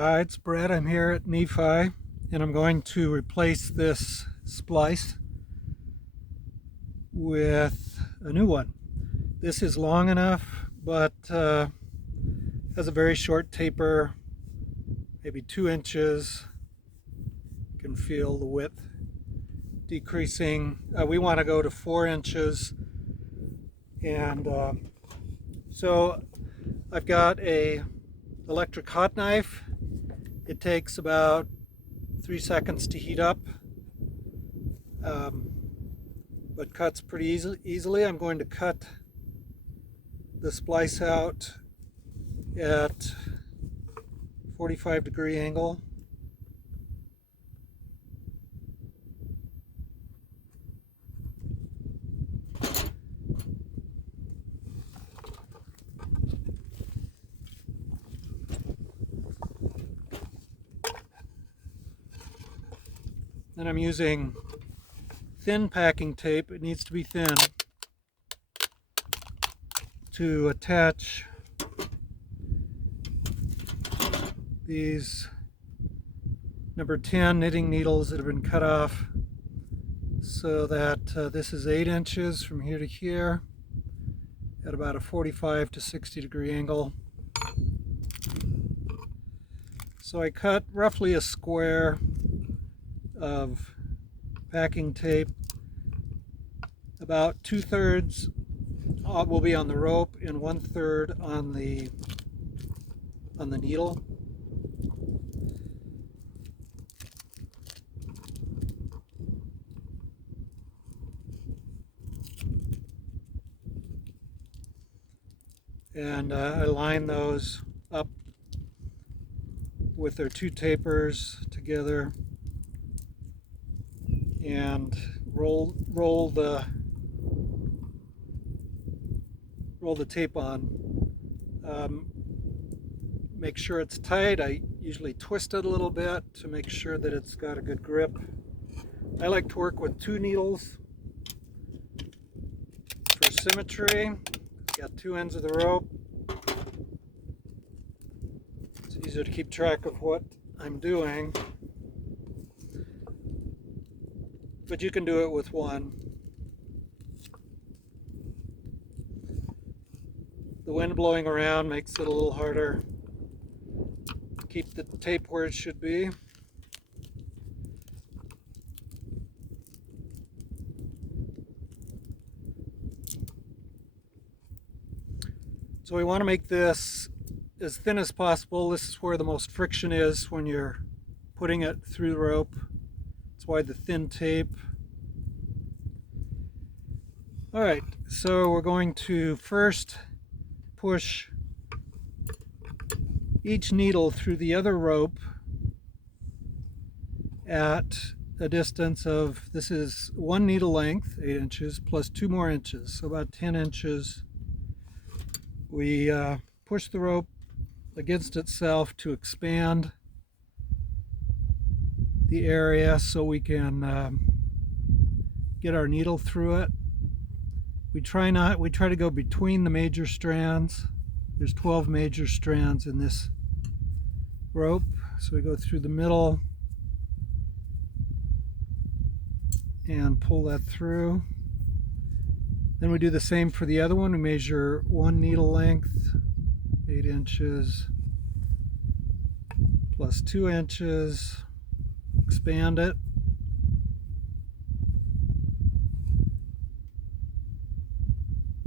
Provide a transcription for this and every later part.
Hi, it's Brett. I'm here at Nephi, and I'm going to replace this splice with a new one. This is long enough, but has a very short taper, maybe 2 inches. You can feel the width decreasing. We want to go to 4 inches, and so I've got a electric hot knife. It takes about 3 seconds to heat up, but cuts pretty easily. I'm going to cut the splice out at 45-degree angle. Then I'm using thin packing tape. It needs to be thin to attach these number 10 knitting needles that have been cut off, so that this is 8 inches from here to here at about a 45 to 60-degree angle. So I cut roughly a square of packing tape. About 2/3 will be on the rope and 1/3 on the needle. And I line those up with their 2 tapers together and roll the tape on. Make sure it's tight. I usually twist it a little bit to make sure that it's got a good grip. I like to work with 2 needles for symmetry. Got 2 ends of the rope. It's easier to keep track of what I'm doing, but you can do it with 1. The wind blowing around makes it a little harder. Keep the tape where it should be. So we want to make this as thin as possible. This is where the most friction is when you're putting it through the rope. That's why the thin tape. All right, so we're going to first push each needle through the other rope at a distance of, this is 1 needle length, 8 inches, plus 2 more inches, so about 10 inches. We push the rope against itself to expand the area so we can get our needle through it. We try to go between the major strands. There's 12 major strands in this rope, so we go through the middle and pull that through. Then we do the same for the other one. We measure 1 needle length, 8 inches, plus 2 inches, expand it.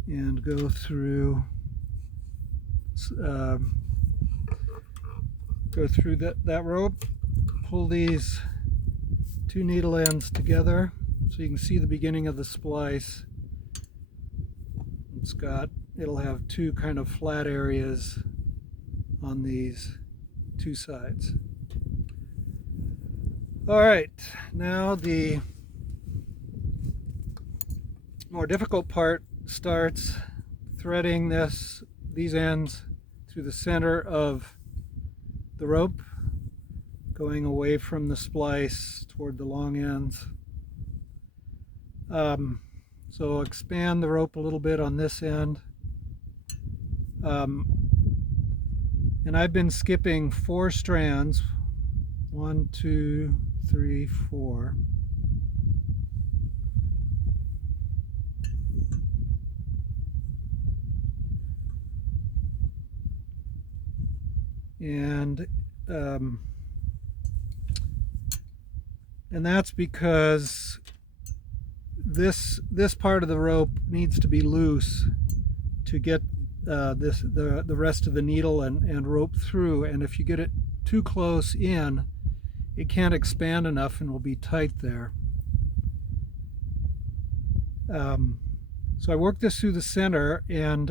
And go through that rope, pull these 2 needle ends together so you can see the beginning of the splice. It'll have 2 kind of flat areas on these 2 sides. All right, now the more difficult part starts. Threading these ends through the center of the rope, going away from the splice toward the long ends. So expand the rope a little bit on this end. And I've been skipping 4 strands. 1, 2, 3, 4. And that's because this part of the rope needs to be loose to get the rest of the needle and rope through. And if you get it too close in, it can't expand enough and will be tight there. So I work this through the center, and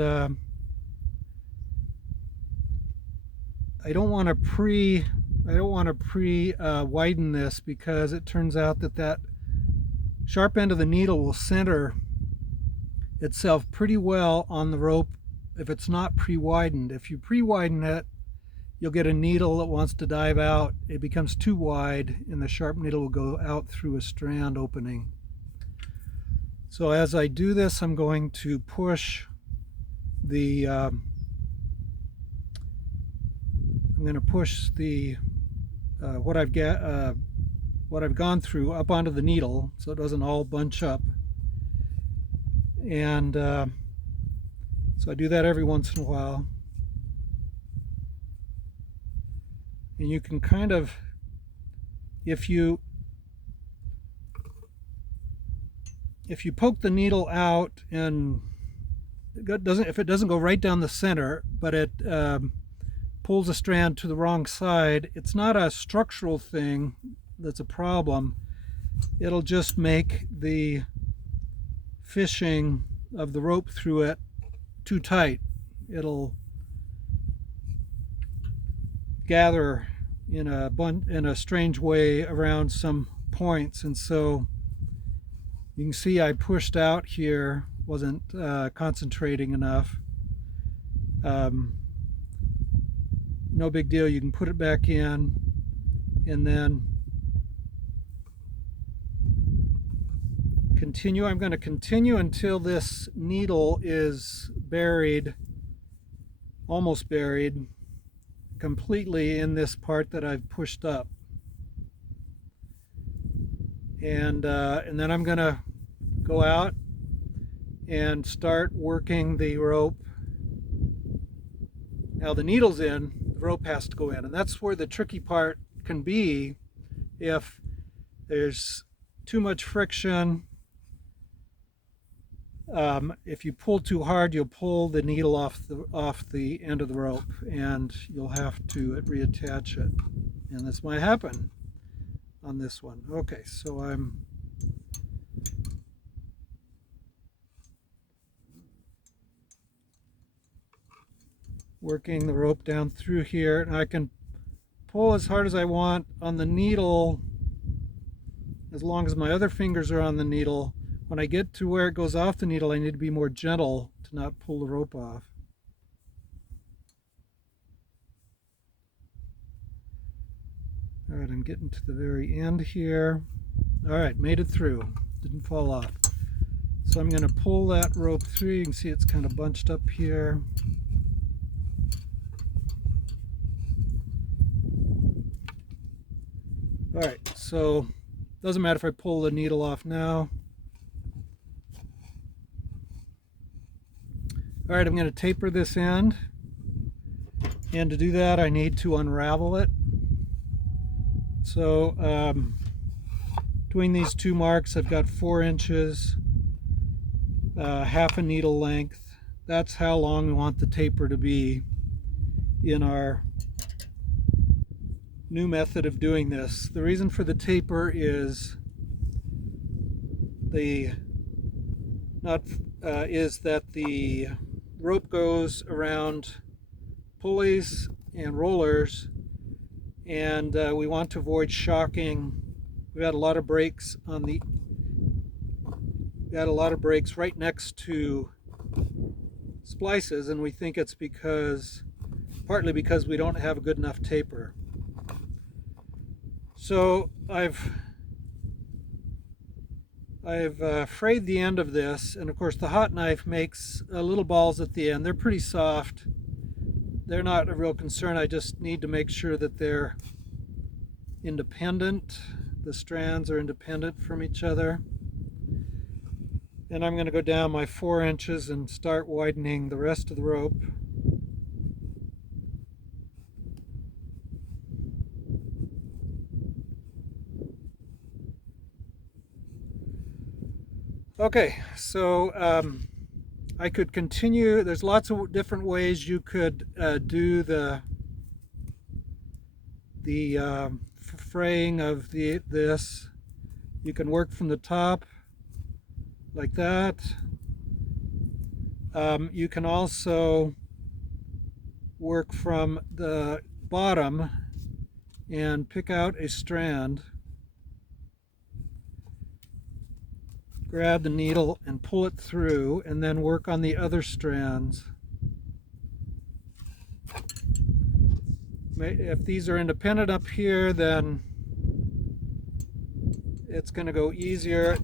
I don't want to pre widen this, because it turns out that sharp end of the needle will center itself pretty well on the rope if it's not pre-widened. If you pre-widen it, you'll get a needle that wants to dive out. It becomes too wide, and the sharp needle will go out through a strand opening. So as I do this, I'm going to push the what I've gone through up onto the needle, so it doesn't all bunch up. And so I do that every once in a while. And you can kind of, if you poke the needle out, and if it doesn't go right down the center, but it pulls a strand to the wrong side, it's not a structural thing that's a problem. It'll just make the fishing of the rope through it too tight. It'll gather in a strange way around some points, and so you can see I pushed out here, wasn't concentrating enough. No big deal, you can put it back in, and then continue. I'm going to continue until this needle is buried, almost buried completely in this part that I've pushed up. And then I'm going to go out and start working the rope. Now the needle's in, the rope has to go in, and that's where the tricky part can be. If there's too much friction, if you pull too hard, you'll pull the needle off the end of the rope, and you'll have to reattach it. And this might happen on this one. Okay, so I'm working the rope down through here, and I can pull as hard as I want on the needle as long as my other fingers are on the needle. When I get to where it goes off the needle, I need to be more gentle to not pull the rope off. All right, I'm getting to the very end here. All right, made it through, didn't fall off. So I'm going to pull that rope through. You can see it's kind of bunched up here. All right, so doesn't matter if I pull the needle off now. All right, I'm going to taper this end, and to do that I need to unravel it. So between these two marks I've got 4 inches, half a needle length. That's how long we want the taper to be in our new method of doing this. The reason for the taper is that the rope goes around pulleys and rollers, and we want to avoid shocking. We had a lot of breaks right next to splices, and we think it's partly because we don't have a good enough taper. So I've frayed the end of this, and of course the hot knife makes little balls at the end. They're pretty soft. they're not a real concern. I just need to make sure that they're independent. The strands are independent from each other. And I'm going to go down my 4 inches and start widening the rest of the rope. Okay, so I could continue. There's lots of different ways you could do the fraying of this. You can work from the top like that. You can also work from the bottom and pick out a strand, grab the needle and pull it through, and then work on the other strands. If these are independent up here, then it's going to go easier.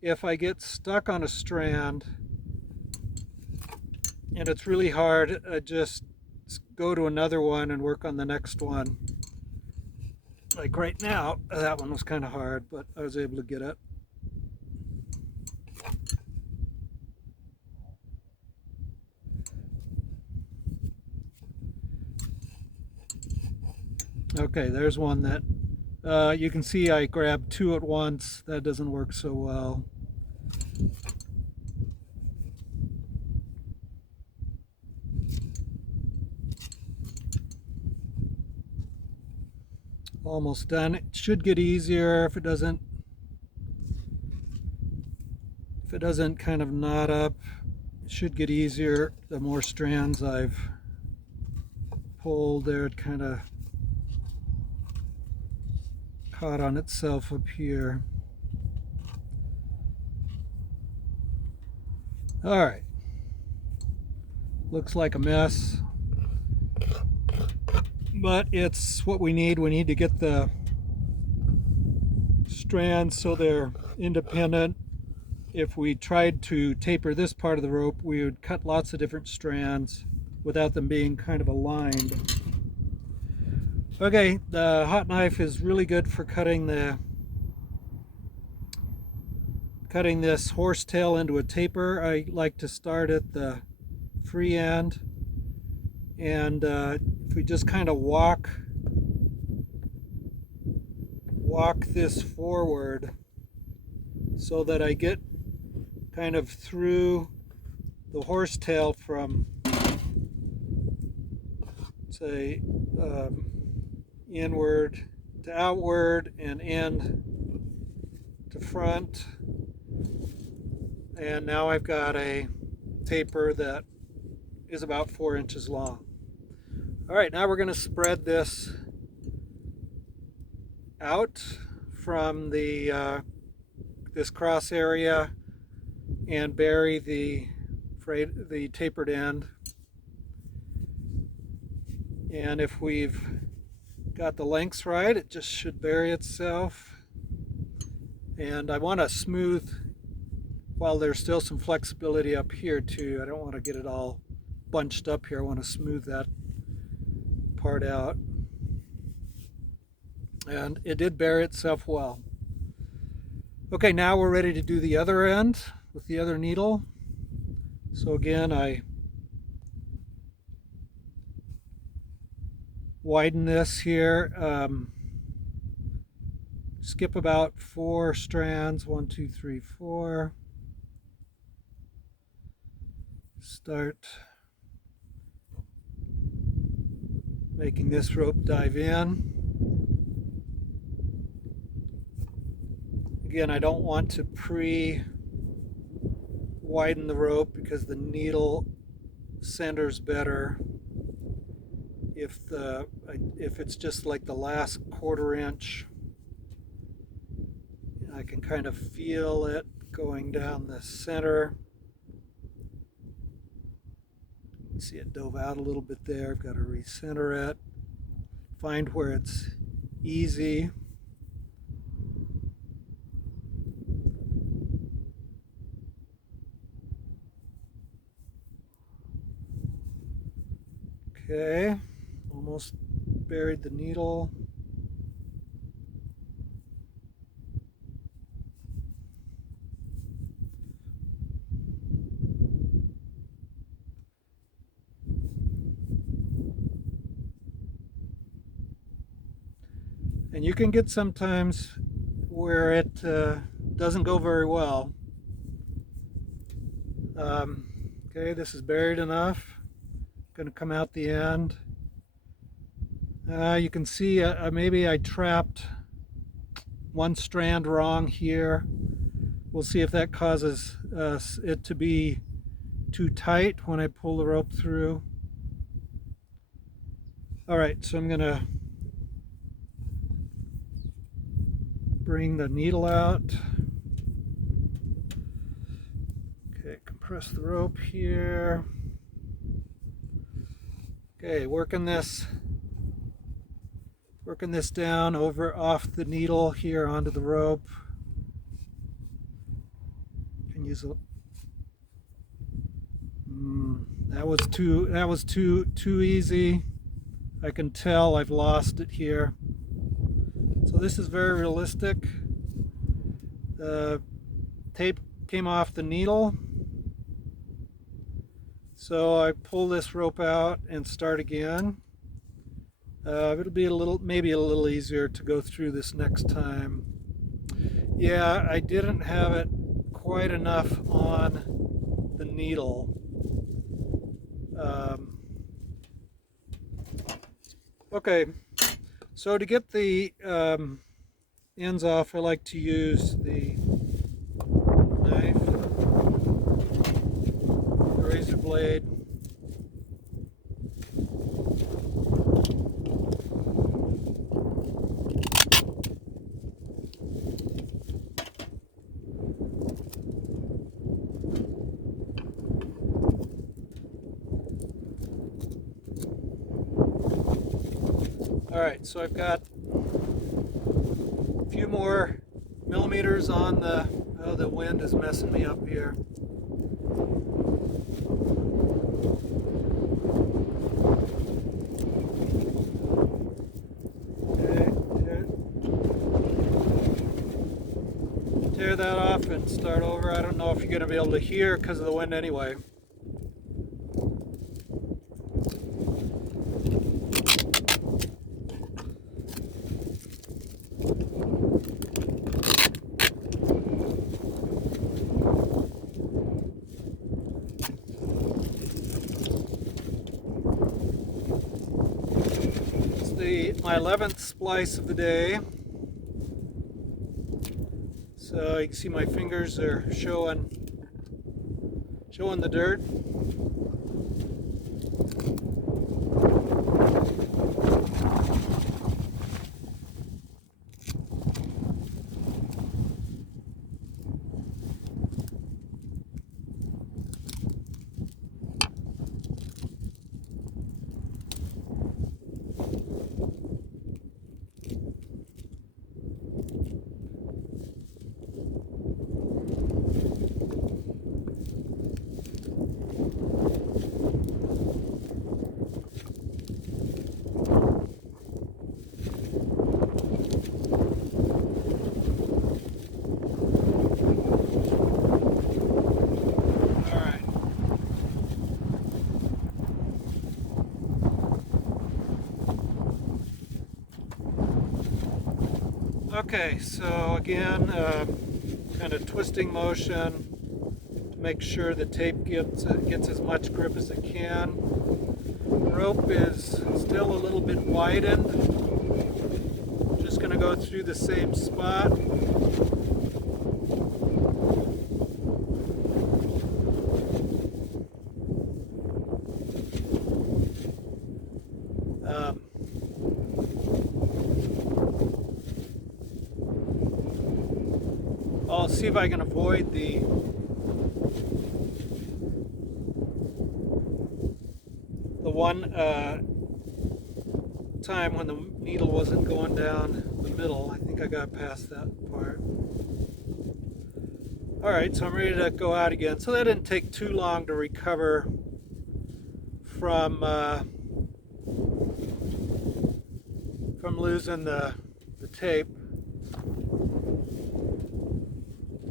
If I get stuck on a strand and it's really hard, just go to another one and work on the next one. Like right now, that one was kind of hard, but I was able to get it. Okay, there's one that you can see I grabbed 2 at once. That doesn't work so well. Almost done. It should get easier if it doesn't kind of knot up. It should get easier the more strands I've pulled. There, it kind of caught on itself up here. All right, looks like a mess, but it's what we need. We need to get the strands so they're independent. If we tried to taper this part of the rope, we would cut lots of different strands without them being kind of aligned. Okay, the hot knife is really good for cutting this horsetail into a taper. I like to start at the free end, and if we just kind of walk this forward so that I get kind of through the horsetail from, say, inward to outward and end to front. And now I've got a taper that is about 4 inches long. All right, now we're going to spread this out from the this cross area and bury the tapered end. And if we've got the lengths right, it just should bury itself. And I want to smooth while there's still some flexibility up here too. I don't want to get it all bunched up here. I want to smooth that part out. And it did bury itself well. Okay, now we're ready to do the other end with the other needle. So again, I widen this here. Skip about 4 strands, 1, 2, 3, 4. Start making this rope dive in. Again, I don't want to pre-widen the because the needle centers better if it's just like the last 1/4 inch. I can kind of feel it going down the center. See, it dove out a little bit there. I've got to recenter it, find where it's easy. Okay, almost buried the needle. And you can get sometimes where it doesn't go very well. Okay, this is buried enough. Going to come out the end. You can see maybe I trapped one strand wrong here. We'll see if that causes it to be too tight when I pull the rope through. All right, so I'm going to bring the needle out. Okay, compress the rope here. Okay, working this down over off the needle here onto the rope. Can use a that was too easy. I can tell I've lost it here. So this is very realistic. The tape came off the needle. So I pull this rope out and start again. It'll be maybe a little easier to go through this next time. Yeah, I didn't have it quite enough on the needle. Okay, so to get the ends off, I like to use the knife, the razor blade. Alright, so I've got a few more millimeters on the, oh, the wind is messing me up here. Okay, tear that off and start over. I don't know if you're going to be able to hear because of the wind anyway. My 11th splice of the day. So you can see my fingers are showing the dirt. Okay, so again, kind of twisting motion to make sure the tape gets as much grip as it can. The rope is still a little bit widened. Just going to go through the same spot. I'll see if I can avoid the one time when the needle wasn't going down the middle. I think I got past that part. Alright, so I'm ready to go out again. So that didn't take too long to recover from from losing the tape.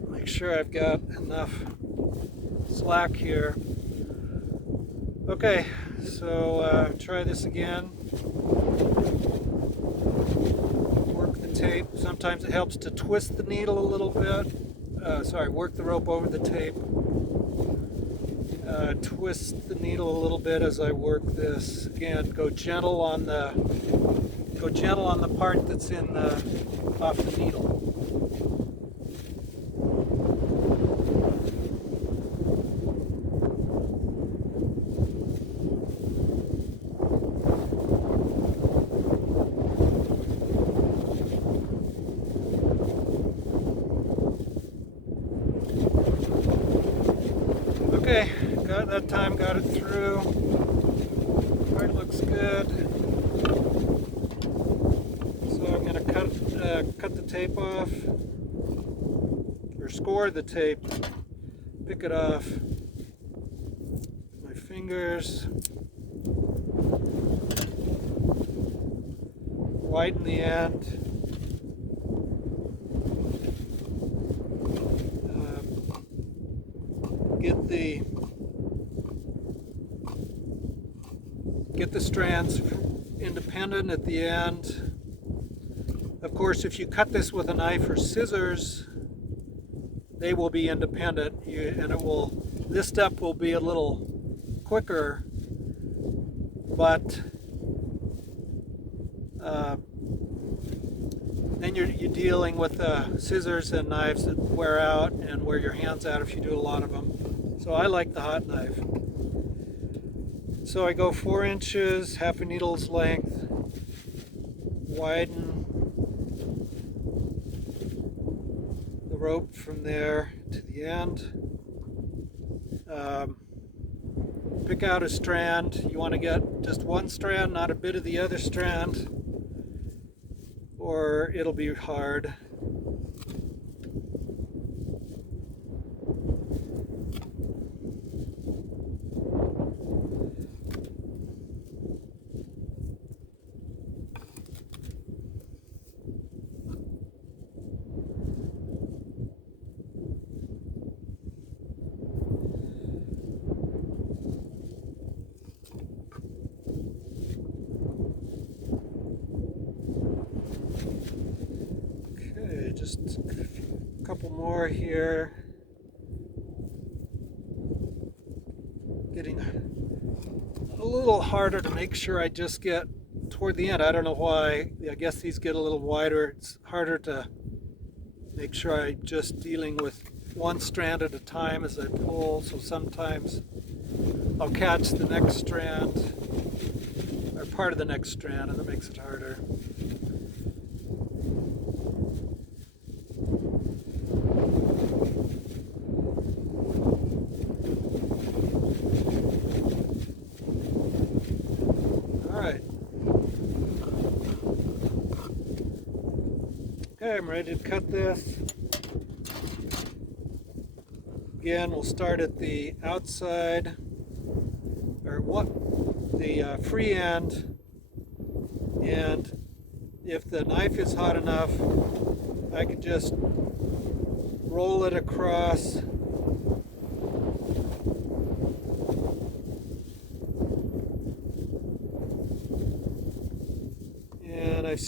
Make sure I've got enough slack here. Okay, so try this again. Work the tape. Sometimes it helps to twist the needle a little bit. Work the rope over the tape. Twist the needle a little bit as I work this. Again, go gentle on the part that's off the needle. Okay, got it through. Part looks good. So I'm going to cut the tape off, or score the tape, pick it off. My fingers. Widen the end. Get the strands independent at the end. Of course, if you cut this with a knife or scissors, they will be independent, this step will be a little quicker, but then you're dealing with scissors and knives that wear out and wear your hands out if you do a lot of them. So I like the hot knife. So I go 4 inches, half a needle's length, widen the rope from there to the end. Pick out a strand. You want to get just one strand, not a bit of the other strand, or it'll be hard. Just a couple more here. Getting a little harder to make sure I just get toward the end. I don't know why. I guess these get a little wider. It's harder to make sure I'm just dealing with one strand at a time as I pull. So sometimes I'll catch the next strand or part of the next strand, and that makes it harder. Okay, I'm ready to cut this. Again, we'll start at the outside, or the free end, and if the knife is hot enough, I can just roll it across.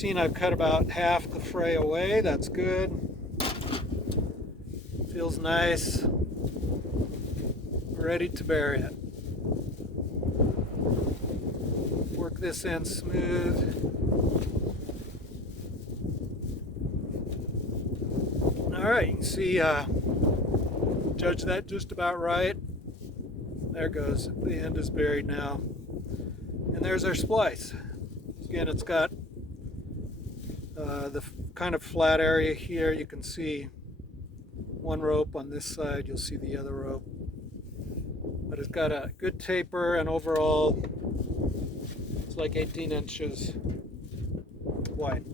And I've cut about half the fray away. That's good. Feels nice. Ready to bury it. Work this end smooth. Alright, you can see, judge that just about right. There it goes. The end is buried now. And there's our splice. Again, it's got the kind of flat area here. You can see one rope on this side, you'll see the other rope. But it's got a good taper, and overall it's like 18 inches wide.